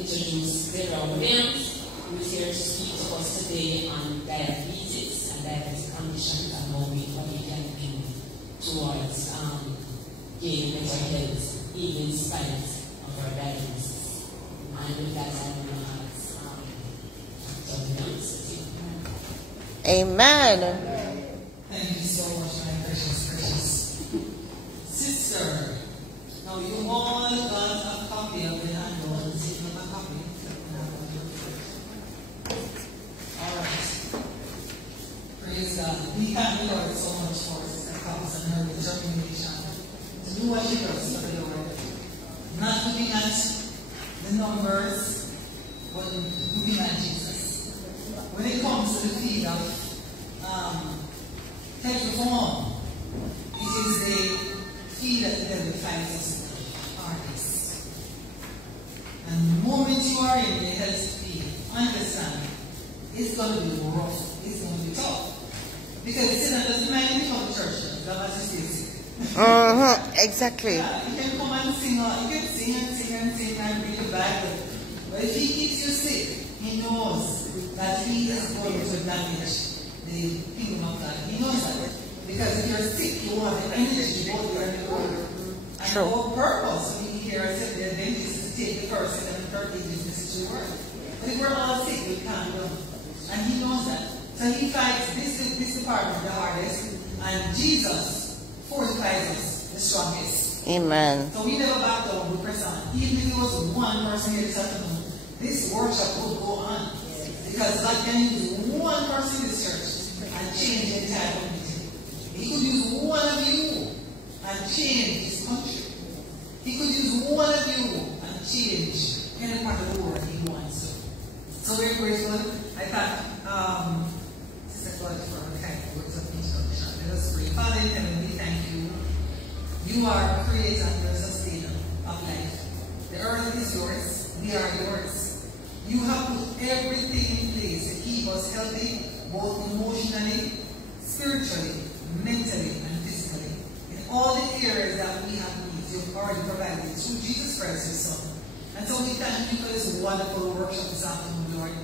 introduce Vera Williams, who is here to speak to us today on diabetes and diabetes conditions and what we can do towards gaining better health, even in spite of our diabetes. And with that, I will ask Dr. Williams. Amen. Thank you so much, my precious sister. Now you all got a copy of the handbook. Is it not a copy? Alright. Praise God. We thank the Lord so much for Sister Cox and her determination to do what she does for the Lord. Not looking at the numbers, but looking at Jesus. When it comes to the field of health reform, it is the field that the devil finds us hardest. And the moment you are in the health field, understand, it's going to be rough, it's going to be tough. Because it's not just mind you become a church, God has to stay sick. Exactly. Yeah, you can come and sing, you can sing and read the Bible. But if he keeps you sick, he knows that he is going to damage the kingdom of God. He knows that. Because if you're sick, you won't have energy to go there and go. And the whole purpose when you hear us say the Adventists is to take the first, second, and third ages message to the world. But if we're all sick, we can't go. And he knows that. So he fights this department the hardest, and Jesus fortifies us the strongest. Amen. So we never back down, we press on. Even if it was one person here this afternoon, this workshop will go on. Because God can use one person in this church and change the entire community. He could use one of you and change this country. He could use one of you and change any part of the world he wants to. So we're grateful. I thank Sister God for her kind words of introduction. Let us pray. Father in heaven, we thank you. You are creator and the sustainer of life. The earth is yours. We are yours. You have put everything in place to keep us healthy, both emotionally, spiritually, mentally, and physically. In all the areas that we have needs, you've already provided through Jesus Christ, your Son. And so we thank you for this wonderful workshop this afternoon, Lord.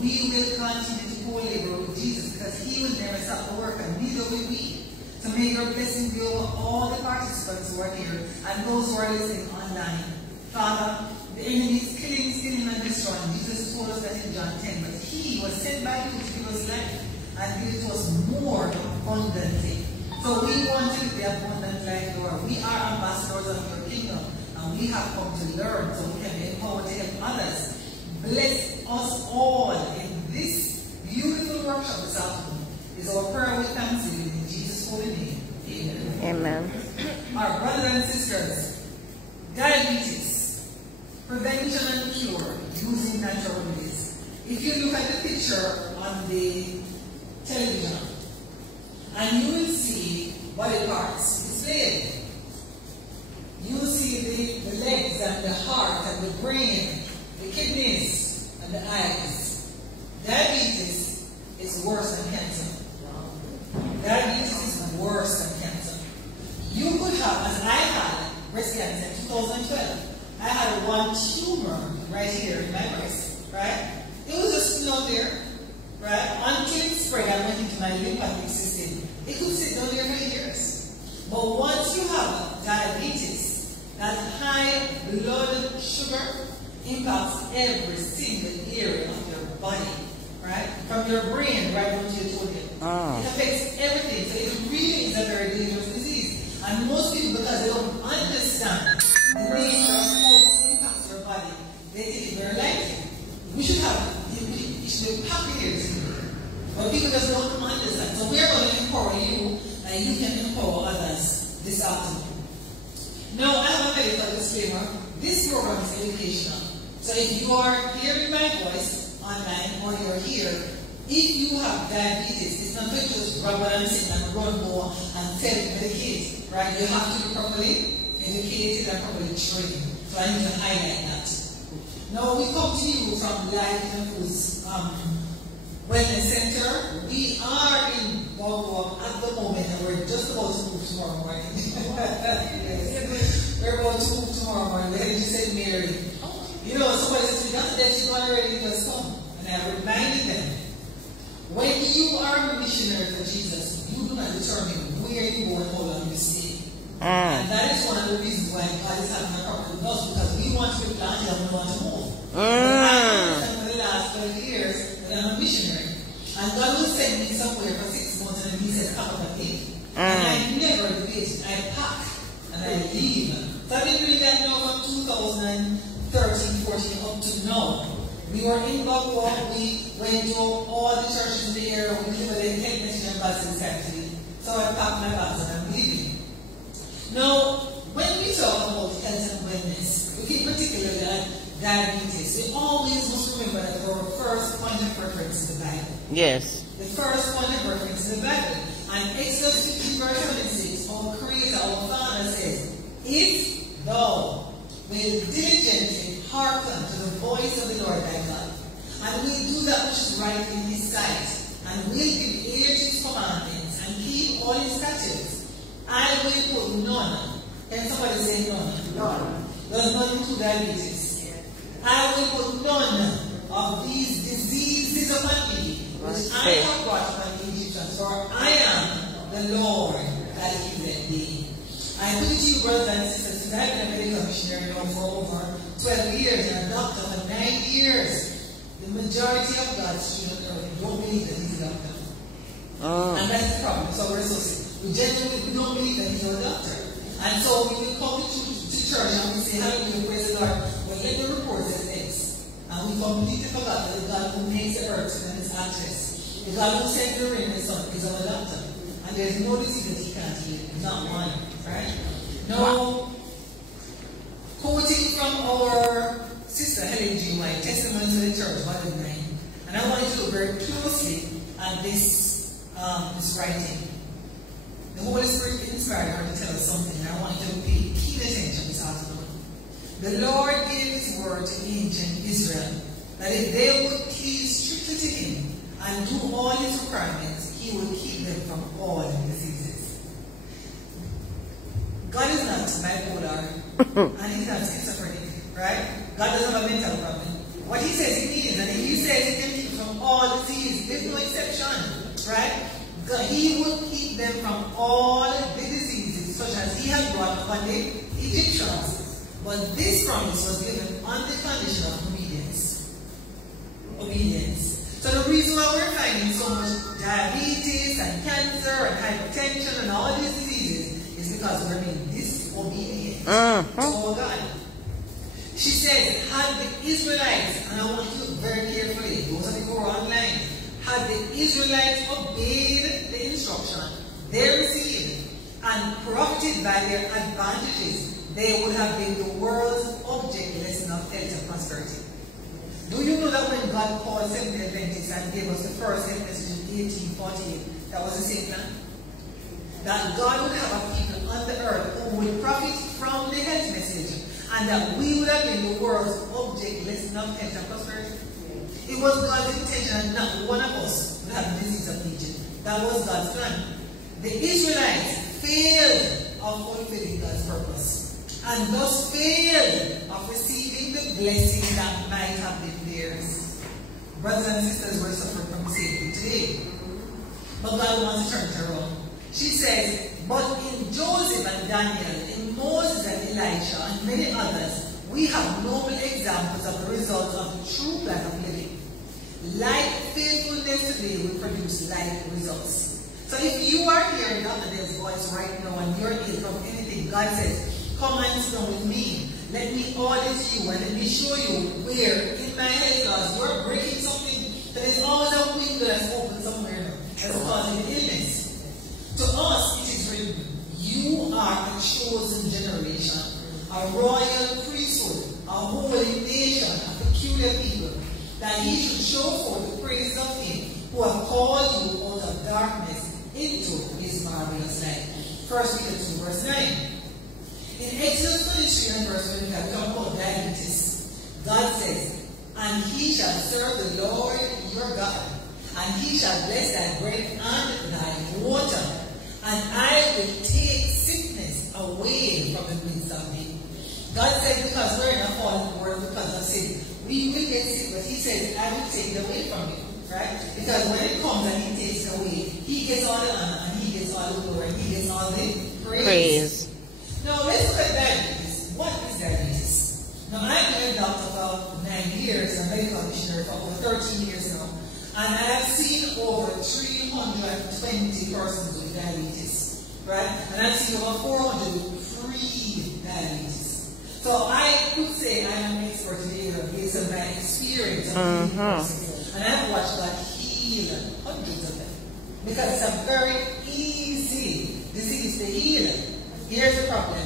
We will continue to co-labor with Jesus because he will never stop the work, and neither will we. So may your blessing be over all the participants who are here and those who are listening online. Father, the enemy is killing, stealing, and destroying. Jesus told us that in John 10, but he was sent by you to give us life and give it to us more abundantly. So we want to live the abundant life, Lord. We are ambassadors of your kingdom, and we have come to learn so we can be empowered to help others. Bless us all in this beautiful workshop this afternoon. Is our prayer with thanksgiving in Jesus' holy name. Amen. Amen. Our brothers and sisters, diabetes, prevention and cure using natural remedies. If you look at the picture on the television, and you will see body parts displayed. You will see the legs and the heart and the brain, the kidneys and the eyes. Diabetes is worse than cancer. Diabetes is worse than cancer. You could have, as I had, breast cancer in 2012. I had one tumor right here in my breast, right? It was just still out there, right? Until it spread and went into my lymphatic system. It could sit down there for years. But once you have diabetes, that high blood sugar impacts every single area of your body, right? From your brain right down to your toenail. It affects everything. So it really is a very dangerous disease. And most people, because they don't understand the nature of how it impacts your body, they take it very lightly. We should have, it should be happy here today. But people just don't understand. So we are going to empower you, and you can empower others this afternoon. Now, I have a medical disclaimer. This program is educational. So if you are hearing my voice online or you're here, if you have diabetes, it's not going to just rub and sing and run more and self-medicate, right? You have to be properly educated and properly trained. So I need to highlight that. Now we come to you from Life and Foods Wellness Center. We are in Boardwalk at the moment, and we're just about to move tomorrow morning. Yes. We're about to move tomorrow morning. We're heading to St. Mary. You know, somebody says, we got already just come. And I reminded them, when you are a missionary for Jesus, you do not determine where you go and how long you stay. And that is one of the reasons why God is having a problem with us, because we want to be planted and we want to move. But for the last 12 years that I'm a missionary. And God will send me somewhere for 6 months and He said, come up and eat. And I never debated. I pack and I leave. So I've been doing that now from 2013, 14 up to now. We were in Bagua, we went to all the churches in the area, we delivered the head mission ambassadors actually. So I packed my bags and I'm leaving. Now, when we talk about health and wellness, looking particularly at diabetes, we always must remember that our first point of reference is the Bible. Yes. The first point of reference is the Bible. And Exodus 15 verse 26, our Creator, our Father says, if thou will diligently hearken to the voice of the Lord thy God, and will do that which is right in His sight, and will give ear to His commandments, and keep all His statutes, I will put none. Can somebody say none? None. Does not include diabetes. I will put none of these diseases upon thee, which I have brought upon the Egyptians, for I am the Lord that healeth thee. I put it to you, brothers and sisters, since I've been a medical missionary now for over 12 years and a doctor for 9 years. The majority of God's children don't believe that He's a doctor. And that's the problem. So we're so sick. We genuinely don't believe that He's a doctor. And so when we come to church and we say, hallelujah, praise the Lord, well, let the report says this. And we completely forgot that the God who makes the earth and its actress, the God who sent the rain and the sun, is our doctor. And there's no disease that He can't heal. Not one. Right? Now, quoting from our sister Helen G. White, Testimony to the Church, Volume 9, and I want you to look very closely at this writing. The Holy Spirit inspired her to tell us something, and I want you to pay keen attention to this article. The Lord gave His word to ancient Israel that if they would cleave strictly to Him and do all His requirements, He would keep them from all diseases. God is not bipolar and He's not schizophrenic, right? God doesn't have a mental problem. What He says He means, and if He says He can keep from all disease, there's no exception, right? God, He would keep them from all the diseases such as He had brought upon the Egyptians. But this promise was given on the condition of obedience. Obedience. So the reason why we're finding so much diabetes and cancer and hypertension and all these diseases is because we're being disobedient to our God. She says, had the Israelites, and I want you to look very carefully, those of you who are online, had the Israelites obeyed the instruction they received and profited by their advantages, they would have been the world's object lesson of health and prosperity. Do you know that when God called Seventh-day Adventists and gave us the first health message in 1848, that was the same plan? That God would have a people on the earth who would profit from the health message, and that we would have been the world's object lesson of health and prosperity. It was God's intention, and not one of us would have the disease of Egypt. That was God's plan. The Israelites failed of fulfilling God's purpose, and thus failed of receiving the blessing that might have been theirs. Brothers and sisters, we're suffering from Satan today. But God wants to turn it around. She says, but in Joseph and Daniel, in Moses and Elisha, and many others, we have noble examples of the results of the true plan of living. Like faithfulness today will produce like results. So if you are hearing Dr. Dale's voice right now and you're ill from anything, God says, come and sit down with me. Let me audit you and let me show you where in my health laws you're breaking something that is always a window that's open somewhere that's causing illness. To us, it is written, you are a chosen generation, a royal priesthood, a holy nation, a peculiar people, that He should show forth the praises of Him who have called you out of darkness into His marvelous light. 1 Peter 2, verse 9. In Exodus 23 and verse 25, we talk about diabetes. God says, and He shall serve the Lord your God, and He shall bless thy bread and thy water, and I will take sickness away from the midst of thee. God said, because we're in a fallen world because of sin, we will get sick, but he says, I will take it away from you, right? Because when it comes and he takes it away, he gets all the honor, and he gets all the glory, and he gets all the praise. Now, let's look at diabetes. What is diabetes? Now, I've been a doctor for 9 years, a medical missionary for over 13 years now, and I have seen over 320 persons with diabetes, right? And I've seen over 400 with pre-diabetes. So I could say I am an expert in the area based on my experience of and I've watched God heal hundreds of them. Because it's a very easy disease to heal. Here's the problem.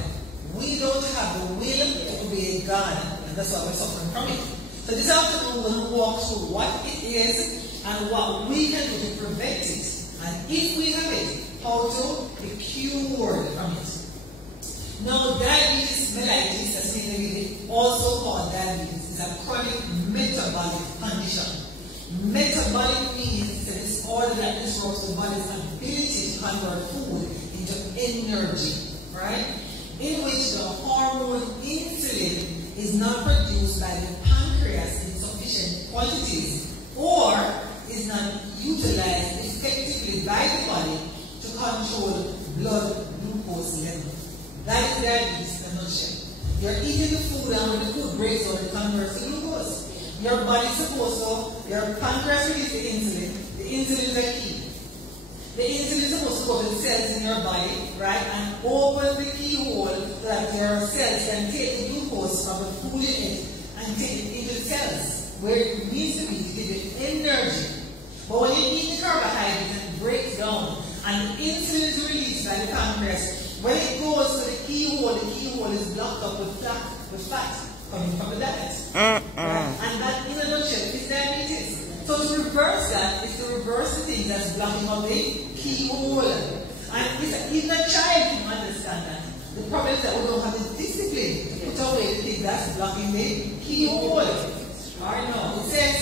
We don't have the will to obey God, and that's why we're suffering from it. So this afternoon we're going to walk through what it is and what we can do to prevent it. And if we have it, how to be cured from it. Now, diabetes mellitus, as also called diabetes, is a chronic metabolic condition. Metabolic means it's a disorder that disrupts the body's ability to convert food into energy, right? In which the hormone insulin is not produced by the pancreas in sufficient quantities, or is not utilized effectively by the body to control blood glucose level. That is diabetes in a nutshell. You're eating the food, and when the food breaks down, it converts to glucose. Your body's supposed to, your pancreas releases the insulin. The insulin is a key. The insulin is supposed to go to the cells in your body, right, and open the keyhole so that your cells can take the glucose from the food in it and take it into the cells where it needs to be to give it energy. But when you eat the carbohydrates and it breaks down, and the insulin is released by the pancreas, when it goes to the keyhole is blocked up with fat coming from the diet. Right? And that, in a nutshell, is diabetes. So to reverse that is to reverse the thing that's blocking up the keyhole. And even a child can understand that. The problem is that we don't have the discipline to put away the thing that's blocking the keyhole. Alright, now, it says,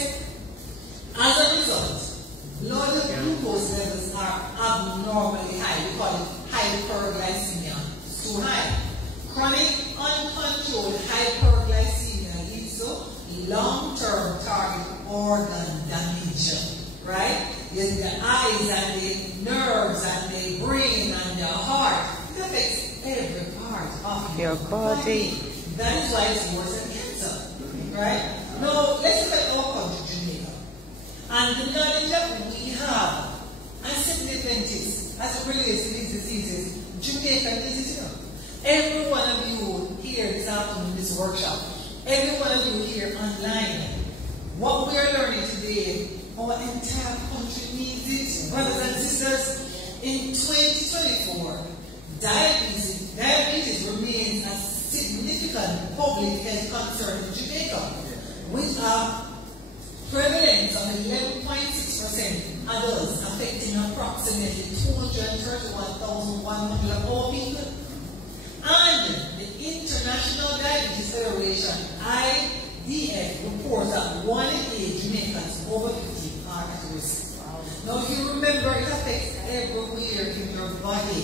as a result, blood glucose levels are abnormally high. We call it hyperglycemia. It's too high. Chronic, uncontrolled hyperglycemia leads to long-term target organ damage. Right? The eyes and the nerves and the brain and the heart. It affects every part of your body. That is why it's worse than cancer. Right? Now, let's look at our country, Jamaica. And the knowledge that we have as Seventh-day Adventists, as it relates to these diseases, Jamaica is here. Every one of you here this afternoon in this workshop, every one of you here online, what we are learning today, our entire country needs it. Brothers and sisters, in 2024, diabetes remains a significant public health concern in Jamaica, with a prevalence of 11.6% adults, affecting approximately 231,100 of all people. And the International Diabetes Federation, IDF, reports that 1 in 8 Jamaicans over 50 are at risk. Now, if you remember, it affects everywhere in your body.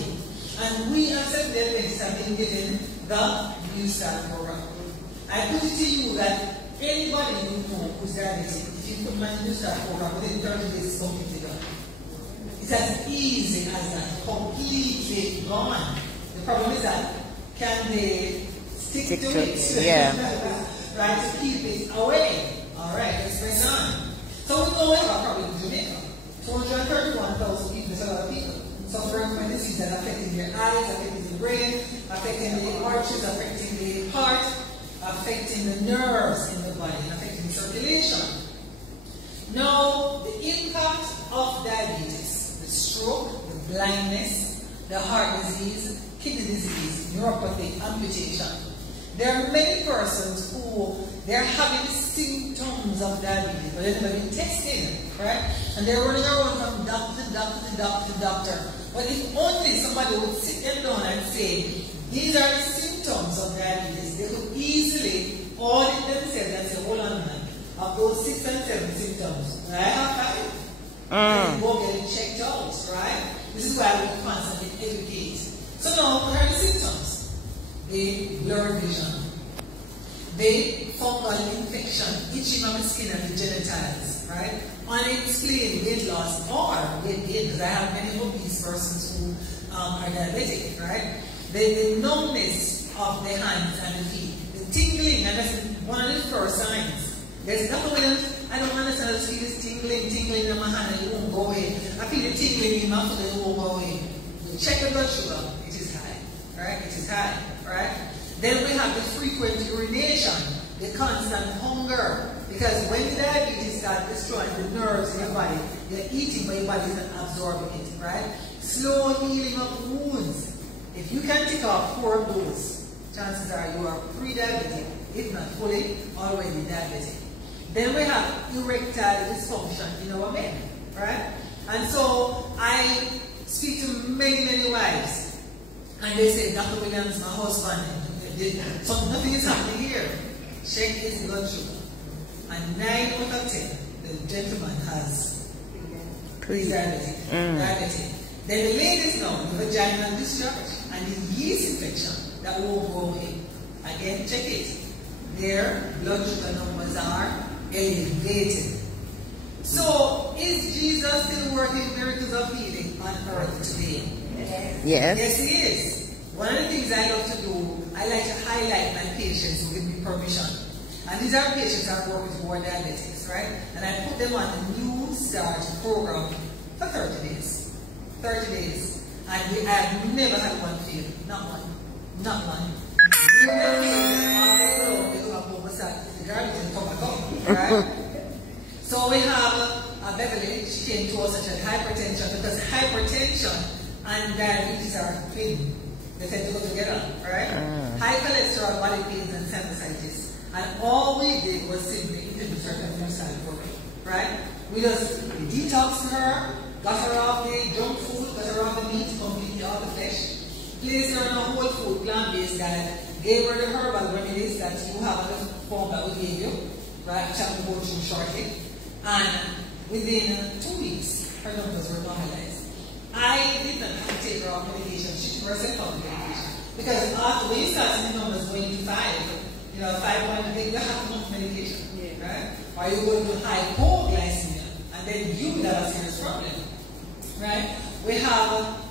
And we as Seventh-day Adventists have been given the New Start program. I put it to you that anybody you know who's diabetic, if you put my New Start program, within 30 days, it's completely gone. It's as easy as that, completely gone. The problem is that, can they stick to it? Yeah. Right, to keep it away. Alright, let's press on. So we know we have a problem in Jamaica. 231,000 people, that's a lot of people suffering from disease that affecting their eyes, affecting the brain, affecting the arteries, affecting the heart, affecting the nerves in the body, affecting circulation. Now, the impact of diabetes, the stroke, the blindness, the heart disease, kidney disease, neuropathy, amputation. There are many persons who they're having symptoms of diabetes, but they've never been tested, correct? And they're running around from doctor to doctor to doctor to doctor. But if only somebody would sit them down and say, these are the symptoms of diabetes, they could easily audit themselves and say, hold on, man, of those 6 and 7 symptoms, I have 5. And go get it checked out, right? This is why we constantly educate. So now, what are the symptoms? The blurred vision, the fungal infection, itching of the skin and the genitals, right? Unexplained weight loss or weight gain, because I have many obese persons who are diabetic, right? The numbness of the hands and the feet, the tingling, and that's one of the first signs. There's Dr. Williams, I don't understand, I just feel this tingling in my hand and it won't go away. I feel the tingling in my foot and it won't go away. Check the blood sugar, it is high, right? It is high, right? Then we have the frequent urination, the constant hunger, because when the diabetes starts destroying the nerves in your body, you're eating but your body isn't absorbing it, right? Slow healing of wounds. If you can tick off 4 of those, chances are you are pre-diabetic, if not fully, already diabetic. Then we have erectile dysfunction in our men, right? And so I speak to many wives, and they say, Dr. Williams, my husband, so nothing is happening here. Check his blood sugar. And 9 out of 10, the gentleman has pre-diabetic. Diabetic. Then the ladies know the vaginal discharge and the yeast infection that won't go away. Again, check it. Their blood sugar numbers are elevated. So, is Jesus still working miracles of healing on earth today? Yes. Yes, he is. One of the things I love to do, I like to highlight my patients who give me permission. And these are patients I work with who are diabetics, right? And I put them on the New Start program for 30 days. 30 days. And I have never had one fail. Not one. Not one. Right? So we have Beverly, she came to us and she had hypertension, because hypertension and diabetes are twin. They tend to go together, right? High cholesterol, body pains, and sinusitis. And all we did was simply introduce her to the lifestyle program, right? We just detoxed her, got her off the junk food, got her off the meat, completely off the flesh, placed her on a whole food, plant-based diet, gave her the herbal remedies that you have in the form that we gave you, right, which I will go through shortly. And within 2 weeks, her numbers were normalized. I did not have to take her off medication. She took herself off medication. Because after when you start seeing the numbers going to 5, you know, 5.8, you have to take medication, right? Or you go to hypoglycemia, and then you will have a serious problem, right? We have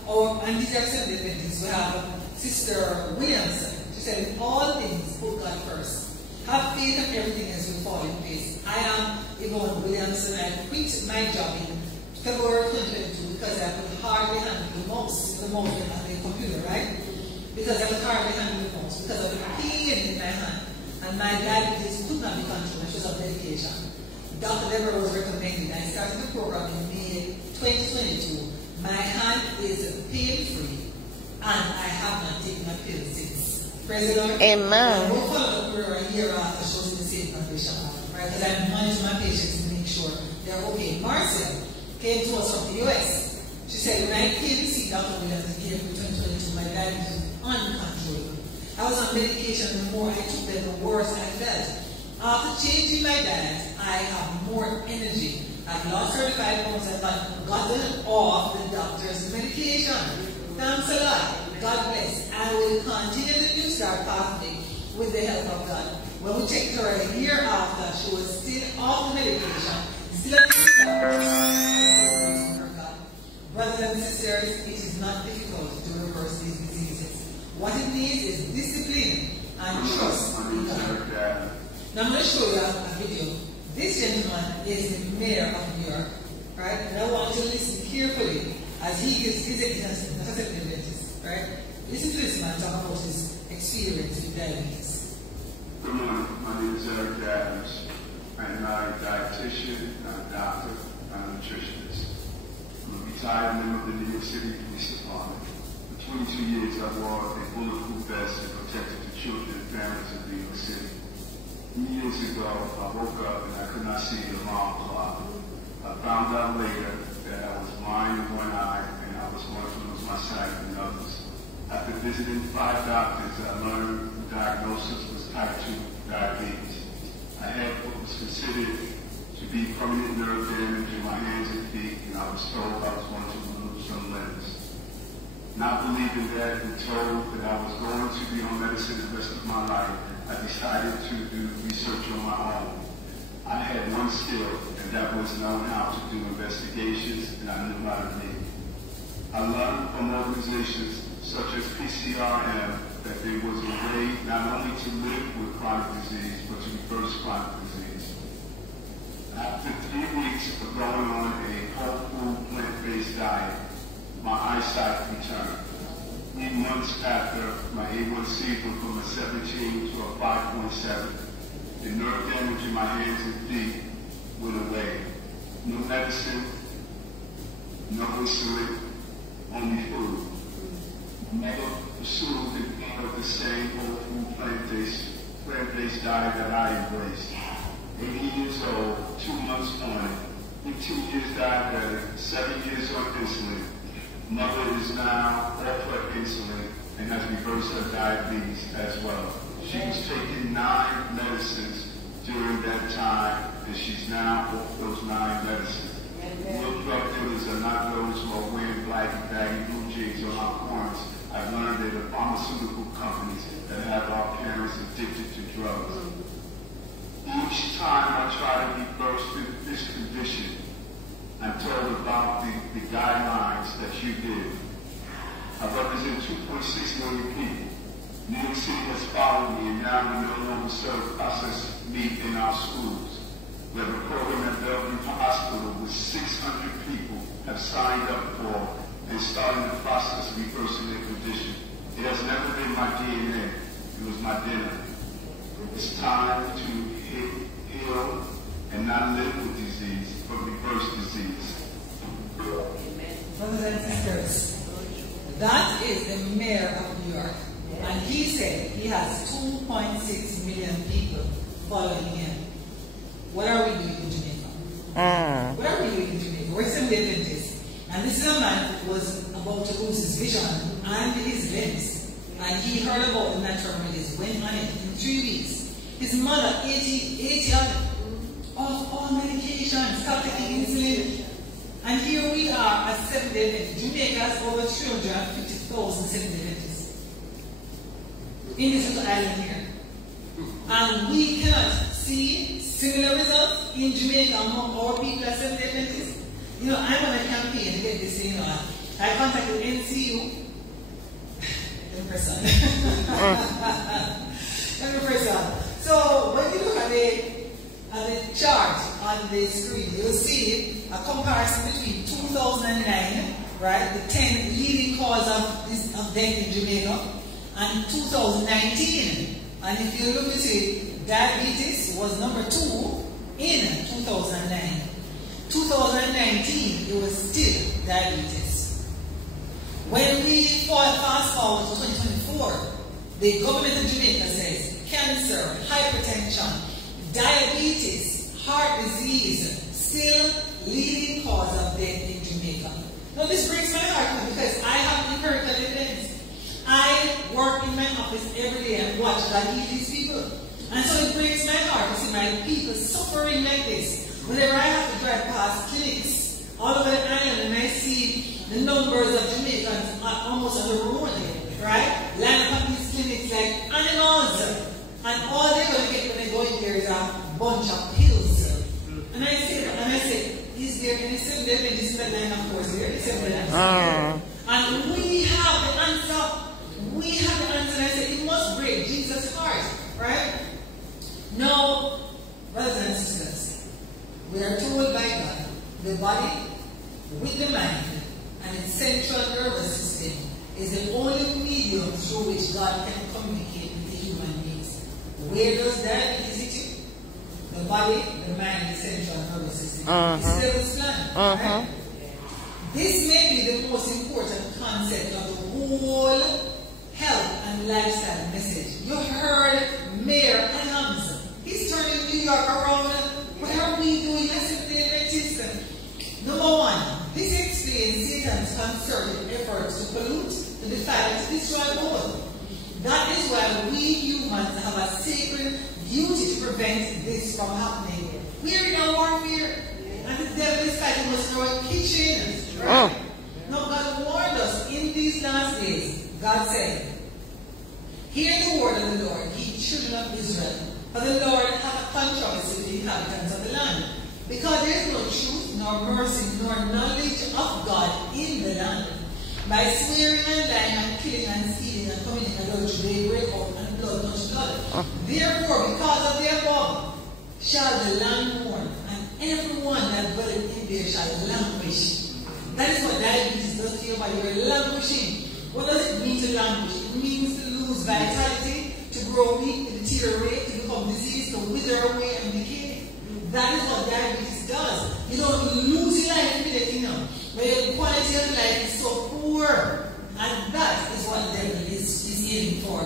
our, and these are celebrities, we have Sister Williamson. She said, in all things, put God first. Have faith and everything else will fall in place. I am Yvonne Williamson. I quit my job in February 2022 because I could hardly handle the mouse on the computer, right? Because I could hardly handle the mouse because of the pain in my hand. And my diabetes could not be controlled. She was on medication. Dr. Deborah was recommending. I started the program in May 2022. My hand is pain-free, and I have not taken a pill since. Praise the Lord. Amen. I will follow the prayer a year after she was in the same condition, right? Because I manage my patients to make sure they're okay. Marcia came to us from the US. She said, when I came to see Dr. Williams in April 2022, my diabetes was uncontrollable. I was on medication, the more I took them, the worse I felt. After changing my diet, I have more energy. I've lost 35 pounds and I've gotten off the doctor's medication. Thanks a lot. God bless. I will continue the New Start pathway with the help of God. When we checked her a year after, she was still off the medication, still on the God. Brothers and sisters, it is not difficult to reverse these diseases. What it needs is discipline and trust in God. Now I'm going to show you a video. This gentleman is the mayor of New York, right? And I want you to listen carefully as he gives his experience, right? Listen to this man talk about his experience with diabetes. Good morning. My name is Eric Adams. I'm a dietitian, I'm a doctor, I'm a nutritionist. I'm a retired member of the New York City Police Department. For 22 years, I wore a bulletproof vest and protected the children and families of New York City. Years ago, I woke up and I could not see the alarm clock. I found out later that I was blind in one eye and I was going to lose my sight in others. After visiting 5 doctors, I learned the diagnosis was type 2 diabetes. I had what was considered to be permanent nerve damage in my hands and feet, and I was told I was going to lose some limbs. Not believing that and told that I was going to be on medicine the rest of my life, I decided to do research on my own. I had one skill, and that was knowing how to do investigations, and I knew how to read. I learned from organizations such as PCRM that there was a way not only to live with chronic disease, but to reverse chronic disease. After 3 weeks of going on a whole food, plant-based diet, my eyesight returned. 8 months after, my A1C went from a 17 to a 5.7. The nerve damage in my hands and feet went away. No medicine, no insulin, only food. Never pursued the thing of the same whole food plant-based diet that I embraced. 80 years old, 2 months on it, 15 years diabetic, 7 years on insulin. Mother is now off her insulin and has reversed her diabetes as well. She was taking 9 medicines during that time, and she's now off those 9 medicines. Real drug dealers are not those who are wearing black and baggy blue jeans on our corners. I've learned they're the pharmaceutical companies that have our parents addicted to drugs. Each time I try to reverse this condition, I'm told about the guidelines that you did. I represent 2.6 million people. New York City has followed me, and now we no longer serve processed meat in our schools. We have a program at Bellevue Hospital with 600 people have signed up for and starting the process of reversing their condition. It has never been my DNA. It was my dinner. It's time to heal and not live with disease, but reverse disease. Brothers and sisters, that is the mayor of New York. And he said he has 2.6 million people following him. What are we doing in Jamaica? What are we doing in Jamaica? We're Seventh Day Adventists. And this is a man who was about to lose his vision and his limbs. And he heard about the natural remedies, went on it in 3 weeks. His mother, 80 of all medications, stopped taking insulin. And here we are at Seventh Day Adventists. Jamaica has over 350,000 Seventh Day Adventists in this little island here. And we cannot see similar results in Jamaica among our people at Seventh Day Adventists. You know, I'm on a campaign to get this, I contacted NCU. Let me press on. So when you look at the chart on the screen, you'll see a comparison between 2009, right, the 10 leading causes of death in Jamaica, and 2019. And if you look at it, diabetes was number 2 in 2009. 2019, it was still diabetes. When we fast forward to 2024, the government of Jamaica says cancer, hypertension, diabetes, heart disease, still leading cause of death in Jamaica. Now this breaks my heart because I have empirical evidence. I work in my office every day and watch God heal these people. And so it breaks my heart to see my people suffering like this. Whenever I have to drive past clinics all over the island and I see the numbers of Jamaicans almost on the road, right? Line up these clinics like animals. And all they're going to get when they go in there is a bunch of pills. And I said, is there any Seventh Day Adventists in that line? Of course, there is Seventh Day Adventists. And we have the answer. We have the answer. And I said, it must break Jesus' heart, right? No, brothers and sisters, we are told by God, the body with the mind and its central nervous system is the only medium through which God can communicate with the human beings. Where does diabetes hit you? The body, the mind, the central nervous system. It's the devil's plan. Right? This may be the most important concept of the whole health and lifestyle message. You heard Mayor Adams. He's turning New York around. What are we doing as Seventh Day Adventists? Number 1, this explains Satan's concerted efforts to pollute, to defile, to destroy the world. That is why we humans have a sacred duty to prevent this from happening. We are in a warfare, and the devil is fighting us in our kitchen, right? Now God warned us in these last days. God said, hear the word of the Lord, ye children of Israel. For the Lord hath a controversy with the inhabitants of the land, because there is no truth, nor mercy, nor knowledge of God in the land. By swearing and lying and killing and stealing and committing adultery, they break out and blood touch blood. Therefore, because of the above, shall the land mourn, and everyone that dwelleth in there shall languish. That is what diabetes does to your body. You're languishing. What does it mean to languish? It means to lose vitality, to grow weak, to deteriorate, to become diseased, to wither away and decay. That is what diabetes does. You don't lose your life immediately now, but your quality of life is so poor. And that is what the devil is aiming for.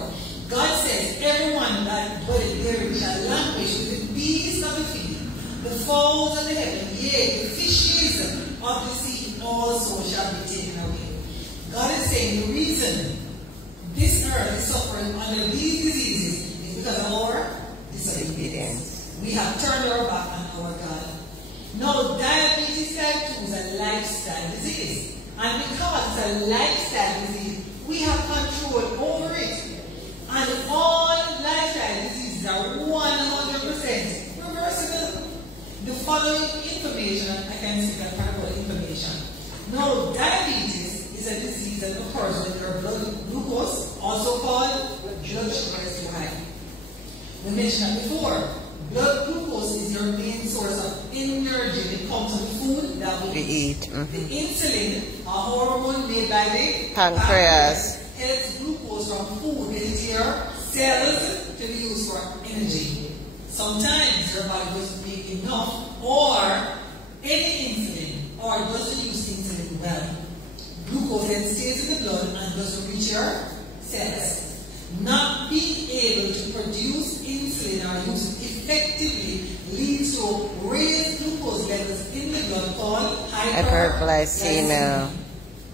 God says, everyone that dwelleth therein shall languish with the beasts of the field, the fowls of the heaven, yea, the fishes of the sea also shall be taken away. God is saying the reason this earth is suffering under these diseases is because of our disobedience. We have turned our back on our God. Now, diabetes type 2 is a lifestyle disease. And because it's a lifestyle disease, we have control over it. And all lifestyle diseases are 100% reversible. The following information, I can speak about information. Now, diabetes is a disease that occurs when your blood glucose, also called blood sugar, is too high. We mentioned that before. Blood glucose is your main source of energy. It comes from food that we eat. The insulin, a hormone made by the pancreas, helps glucose from food get into your cells to be used for energy. Sometimes your body doesn't make enough, or any insulin, or doesn't use insulin well. Glucose then stays in the blood and doesn't reach your cells. Not being able to produce insulin or use it effectively leads to raised glucose levels in the blood called hyperglycemia.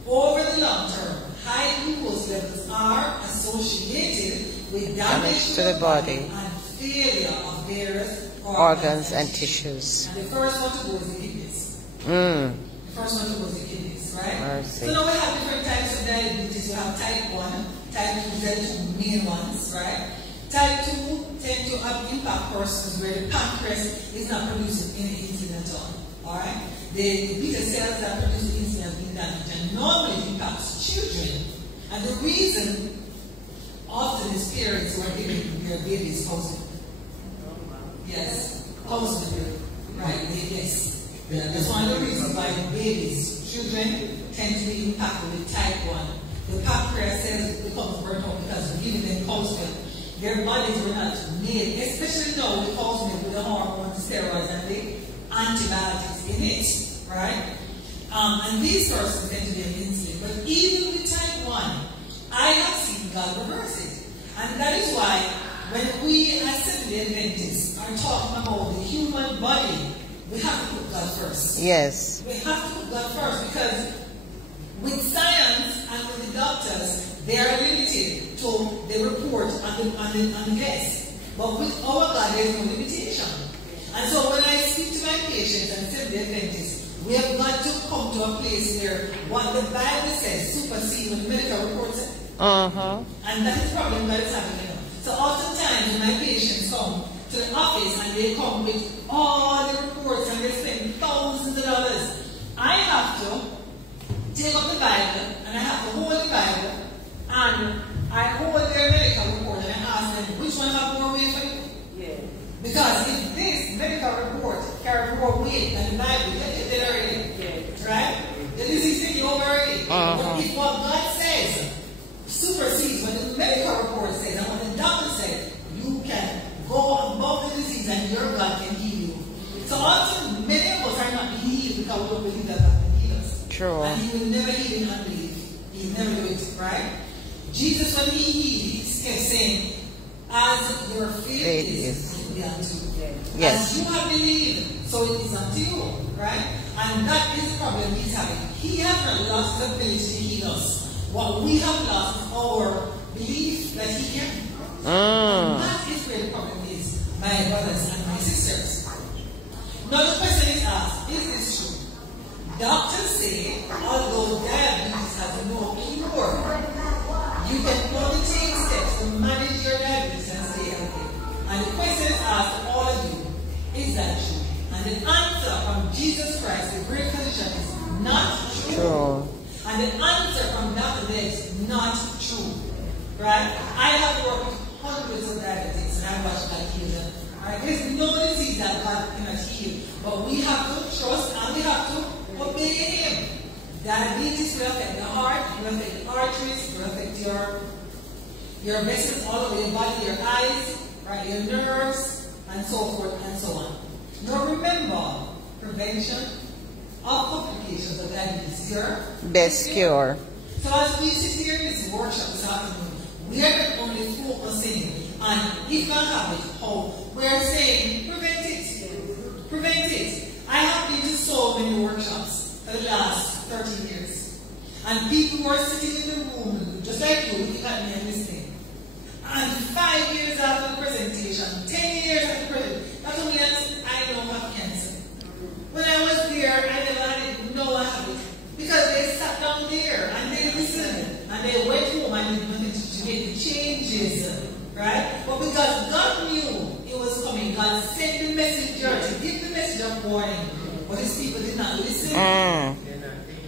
Over the long term, high glucose levels are associated with damage to the body and failure of various organs and tissues. And the first one to go is the kidneys. The first one to go is the kidneys, right? So now we have different types of diabetes. We have type 1, type 2, the two main ones, right? Type 2 tend to impact persons where the pancreas is not producing any insulin at all, alright? The beta cells that produce insulin have been damaged, and normally it impacts children. And the reason often is parents who are giving their babies housing. Yes, housing, right? Yes. That's one of the reasons why babies, children, tend to be impacted with type 1. The pancreas cells become burnt out because of giving them cow's milk. Their bodies were not made, especially now with cow's milk, with the hormones, the steroids, and the antibiotics in it, right? And these persons tend to be on insulin. But even with type 1, I have seen God reverse it. And that is why when we as Seventh-day Adventists are talking about the human body, we have to put God first. Yes. We have to put God first, because with science and with the doctors, they are limited to the report and the test. But with our God, there is no limitation. And so when I speak to my patients and Seventh-day Adventists, we have got to come to a place where what the Bible says supersedes what the medical report says. And that is the problem that is happening. So oftentimes when my patients come to the office and they come with all the reports and they spend thousands of dollars, I have to take up the Bible, and I have to hold the Bible, and I hold their medical report, and I ask them, which one have more weight for you? Yeah. Because if this medical report carries more weight than the Bible, you get it already. Yeah. Right? The disease taking over already. But if what God says supersedes what the medical report says and what the doctor says, you can go above the disease and your God can heal you. So often, many of us are not being healed because we don't believe that God can heal us. True. And He will never heal in unbelief. He will never do it, right? Jesus, when He healed, He kept saying, as your faith is, it will be unto you. Yes. As you have believed, so it is unto you, right? And that is the problem He's having. He has not lost the ability to heal us. What we have lost is our belief that He can. And that is where the problem is, my brothers and my sisters. Now the question is asked, is this true? Doctors say, although diabetes You can only take steps to manage your diabetes and stay healthy. And the question asked to all of you, is that true? And the answer from Jesus Christ, the great physician, is not true. And the answer from Dr. Dev is not true. Right? I have worked with hundreds of diabetics and I watched God heal them. Right? There's no disease that God cannot heal. But we have to trust and we have to obey Him. Diabetes will affect the heart, it will affect the arteries, it will affect your vessels all over your body, your eyes, right, your nerves, and so forth and so on. Now remember, prevention of complications of diabetes is your best cure. So as we sit here in this workshop this afternoon, we are not only focusing on if you have it, how we're saying prevent it. Prevent it. I have been to so many workshops for the last 13 years. And people who are sitting in the room, just like you, looking at me and listening. And 5 years after the presentation, 10 years after the presentation, Dr. Williams, I don't have cancer. When I was there, I never had it, no one had it. Because they sat down there and they listened. And they went home and did nothing to make the changes. Right? But because God knew it was coming, God sent the messenger to give the message of warning. But His people did not listen. And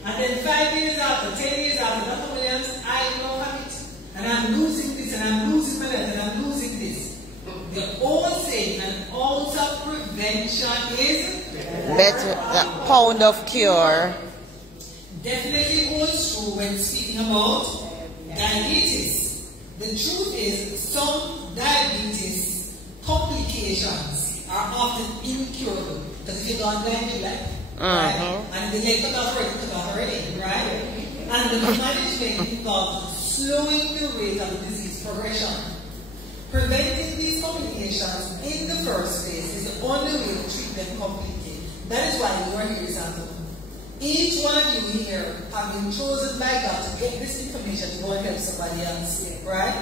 then 5 years after, 10 years after, Dr. Williams, I don't have it. And I'm losing this, and I'm losing my health, and I'm losing this. The old saying, an ounce of prevention is better than a pound of cure. Definitely holds true when speaking about diabetes. The truth is, some diabetes complications are often incurable. Because if you don't blind, you like, right? And the leg cut off already, right? And the management involves slowing the rate of the disease progression. Preventing these complications in the first place is the only way to treat them completely. That is why you are here this afternoon. Each one of you here have been chosen by God to get this information to go and help somebody else, right?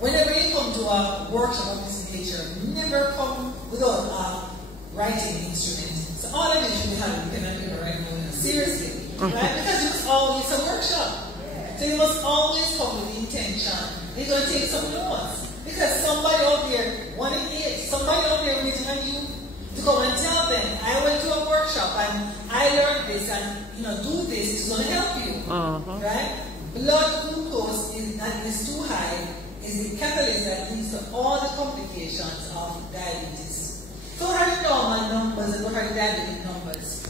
Whenever you come to a workshop of this nature, never come without a writing instrument. So all of you should have a pen and paper right now, seriously, right? Because it's always a workshop. So you must always come with the intention. You're going to take some notes. Because somebody out there wanted it. Somebody out there waiting on you to go and tell them, I went to a workshop and I learned this and do this, it's going to help you. Right? Blood glucose that is too high is the catalyst that leads to all the complications of diabetes. So what are the normal numbers and what are the diabetic numbers?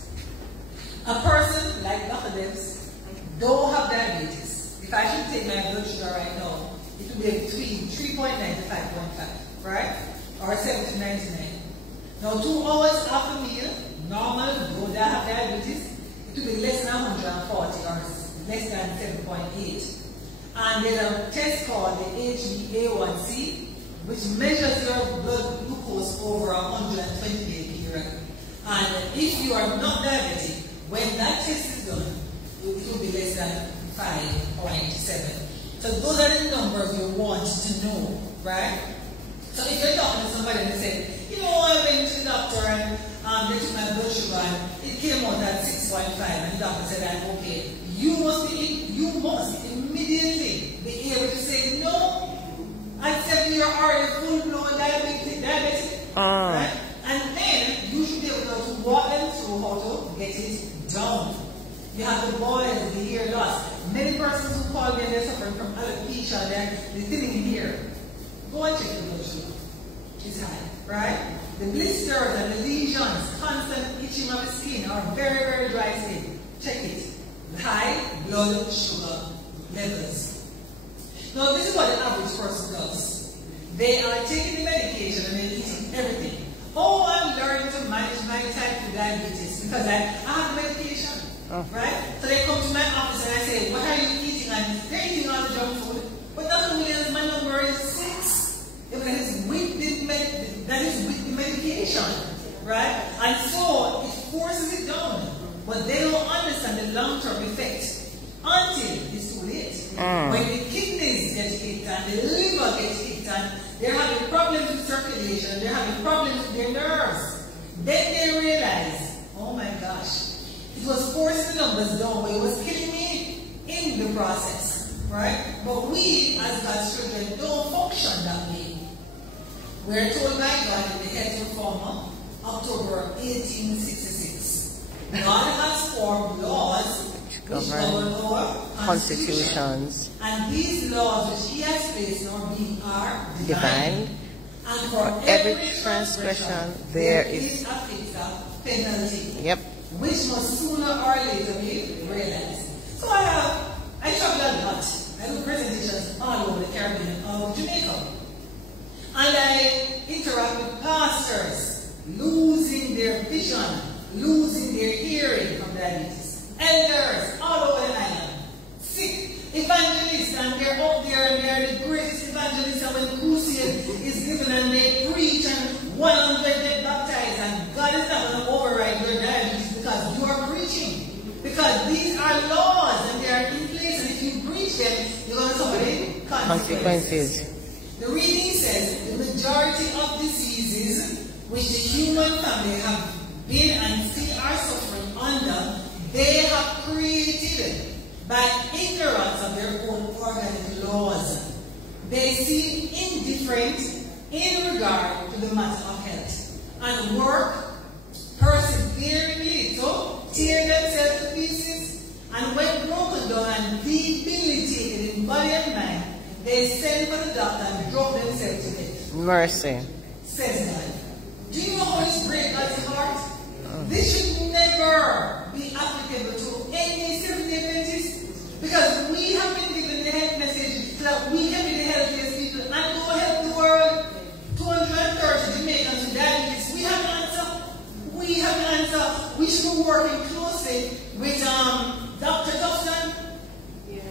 A person like Dr. Debs don't have diabetes. If I should take my blood sugar right now, it would be between 3.9 to 5.5, right? Or 7 to 99. Now 2 hours after meal, normal, those that have diabetes, it will be less than 140 or less than 7.8. And there's a test called the HbA1c, which measures your blood glucose over a 120-day period. And if you are not diabetic, when that test is done, it will be less than 5.7. So those are the numbers you want to know, right? So if you're talking to somebody and they say, I went to the doctor and they took my blood sugar and it came out at 6.5 and the doctor said, I'm okay. You must immediately be able to say, no, at 7 you're already full-blown diabetic, right? And then you should be able to walk them through how to get it down. You have the boils, the hair loss. Many persons who call me and they're suffering from alopecia, they're thinning hair. Go and check the blood sugar. It's high, right? The blisters and the lesions, constant itching of the skin, or very, very dry skin. Check it. High blood sugar levels. Now, this is what the average person does. They are taking the medication and they're eating everything. Oh, I'm learning to manage my type 2 diabetes because I have medication, right? So they come to my office and I say, what are you eating? And they're eating all the junk food. But Dr. Williams, my number is 6. That is with the medication, right? And so it forces it down. But they don't understand the long-term effect until it's too late. When the kidneys get hit and the liver gets hit and they're having problems with circulation, they're having problems with their nerves, then they realize, oh my gosh, it was forcing the numbers down, but it was killing me in the process. Right? But we, as God's children, don't function that way. We're told by God in the Health Reformer, October 1866, God has formed laws which govern our constitutions. And these laws which He has placed in our being are divine. And for every transgression there is a fixed penalty. Yep. Which must sooner or later be realized. So I travel a lot. I do presentations all over the Caribbean, all over Jamaica. And I interact with pastors losing their vision, losing their hearing from diabetes. Elders all over the island, sick. Evangelists, and they're out there and they're the greatest evangelists. And when crusade is given and they preach and 100 get baptized, and God is not going to override your diabetes because you are preaching. Because these are laws and they are in place, and if you breach them, you're going to suffer the consequences. The reading says the majority of diseases which the human family have been and still are suffering under, they have created by ignorance of their own organic laws. They seem indifferent in regard to the matter of health and work perseveringly to tear themselves to pieces, and when broken down and debilitated in body and mind, they send for the doctor and drop themselves to death. Mercy. Says God. Do you know how this breaks God's heart? This should never be applicable to any Seventh-day Adventist, because we have been given the health message so that we can be the healthiest people and go help the world. 230 Jamaicans with diabetes. We have an answer. We have an answer. We should be working closely with Dr. Tufton.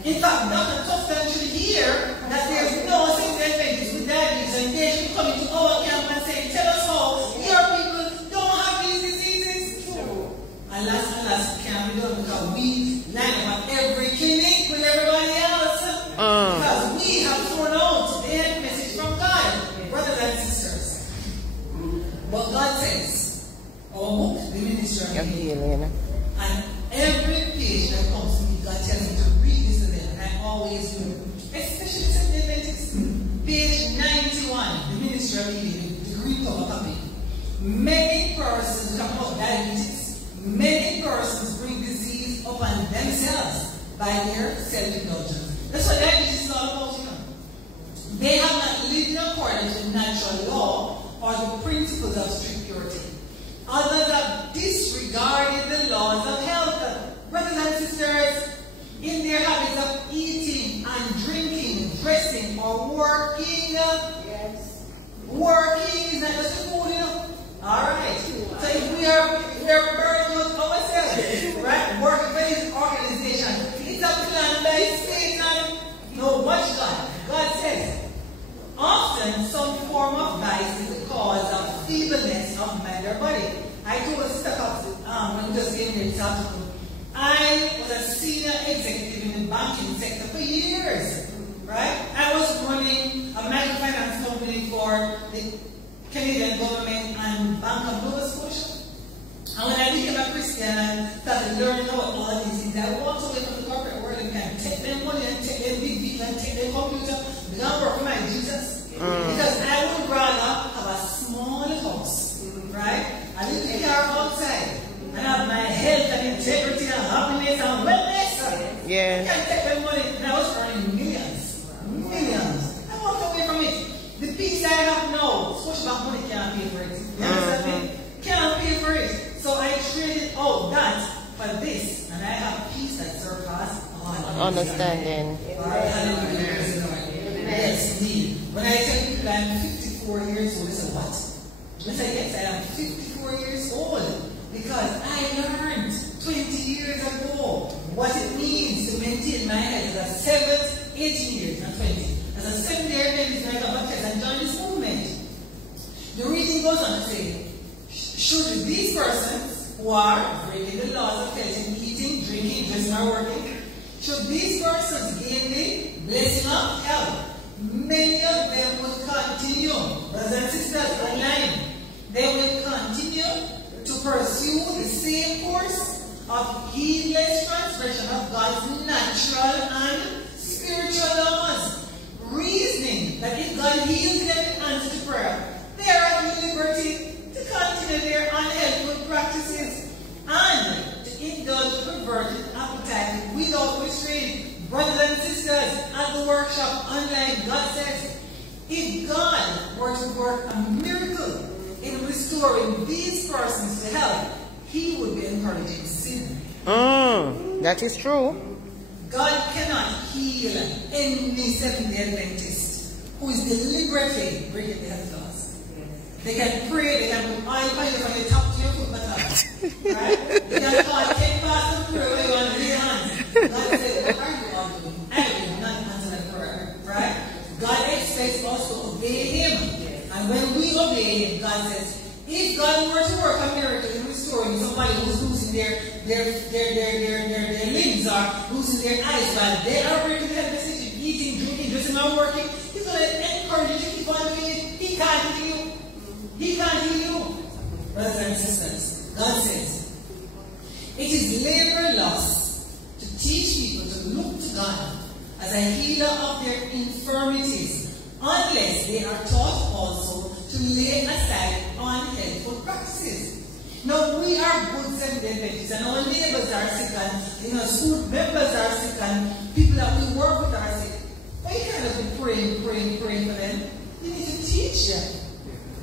In fact, Dr. Tufton should hear that there's no Seventh-day Adventist with diabetes, and they should come into our camp and say, tell us how your people don't have these diseases. Alas, it can't be done because we line up at every clinic with everybody else. Because we have thrown out the health message from God, brothers and sisters. But God says, our book, the Ministry of Healing, and every page that comes to me, God tells me to read this to them, and I always do. Especially Seventh-day Adventists. Page 91, the Ministry of Healing, the green cover copy. Many persons come about diabetes. Many persons bring disease upon themselves by their self-indulgence. That's what diabetes is all about, you know. They have not lived in accordance with natural law or the principles of strict purity. Others have disregarded the laws of health. Brothers and sisters, in their habits of eating and drinking, dressing, or working. Working is not just food, you know. Alright. So if we are burning out ourselves, right? Working for this organization, it's a plan by Satan. No, watch God. God says, often some form of vice is the cause of feebleness of mind or body. I told a sister when we just gave me this article. I was a senior executive in the banking sector for years, right? I was running a microfinance company for the Canadian government and Bank of Nova Scotia. And when I became a Christian and started learning about all these things, I walked away from the corporate world and can take their money and take their big vehicle and take their computer, began work for my Jesus. Because I would rather have a small house, right? A little car outside, and have my health and integrity and happiness and wellness. Yeah. I can't take their money, and I was earning millions. Millions. I walked away from it. The peace I have now, Scotiabank money can't pay for it. You understand me? Can't pay for it. So I traded out that for this, and I have peace that surpasses all Understanding. Yes, indeed. When I tell people I'm 54 years old, they say, what? I say, yes, I am 54 years old. Because I learned 20 years ago what it means to maintain my health as a 7th, 18 years, not 20. As a 7th-day Adventist, I got baptized and joined this movement. The reading goes on to say, should these persons who are breaking the laws of health in eating, drinking, dressing, or working, should these persons gain the blessing of health, many of them will continue, brothers and sisters, online, they will continue to pursue the same course of heedless transgression of God's natural and spiritual spiritual laws, reasoning that if God heals them in answer to prayer, they are at liberty to continue their unhelpful practices and to indulge perverted appetite without restraint. Brothers and sisters, at the workshop online, God says, if God were to work a miracle in restoring these persons to health, He would be encouraging sin. That is true. God cannot heal any Seventh-day Adventist who is deliberately breaking the health laws. They can pray, they can put oil for you from your top to your foot bottom. Right? They can call 10 past and pray when you want to lay hands. God said, what are you all doing? I will not answer that prayer. Right? God expects us to obey Him. And when we obey Him, God says, if God were to work a miracle in restoring somebody who's losing their limbs or losing their eyes while they are breaking the health decision, eating, drinking, dressing, not working, He's going to encourage you to keep on doing it. He can't heal you. He can't heal you. Brothers and sisters, God says, it is labor loss to teach people to look to God as a healer of their infirmities, unless they are taught also to lay aside unhelpful practices. Now, we are good Seventh-day Adventists, and our neighbors are sick, and school members are sick, and people that we work with are sick. Why you can't be praying for them? You need to teach them.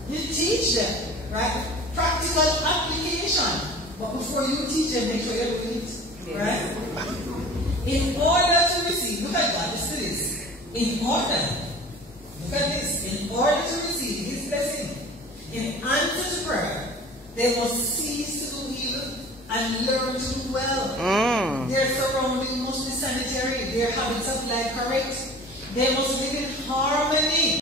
You teach them, right? Practical application. But before you teach them, make sure you're doing it, right? In order to receive, look at God, listen to this. Look at this. In order to receive His blessing, in answer to prayer, they must cease to do evil and learn to do well. Their surroundings must be sanitary. Their habits of life correct. They must live in harmony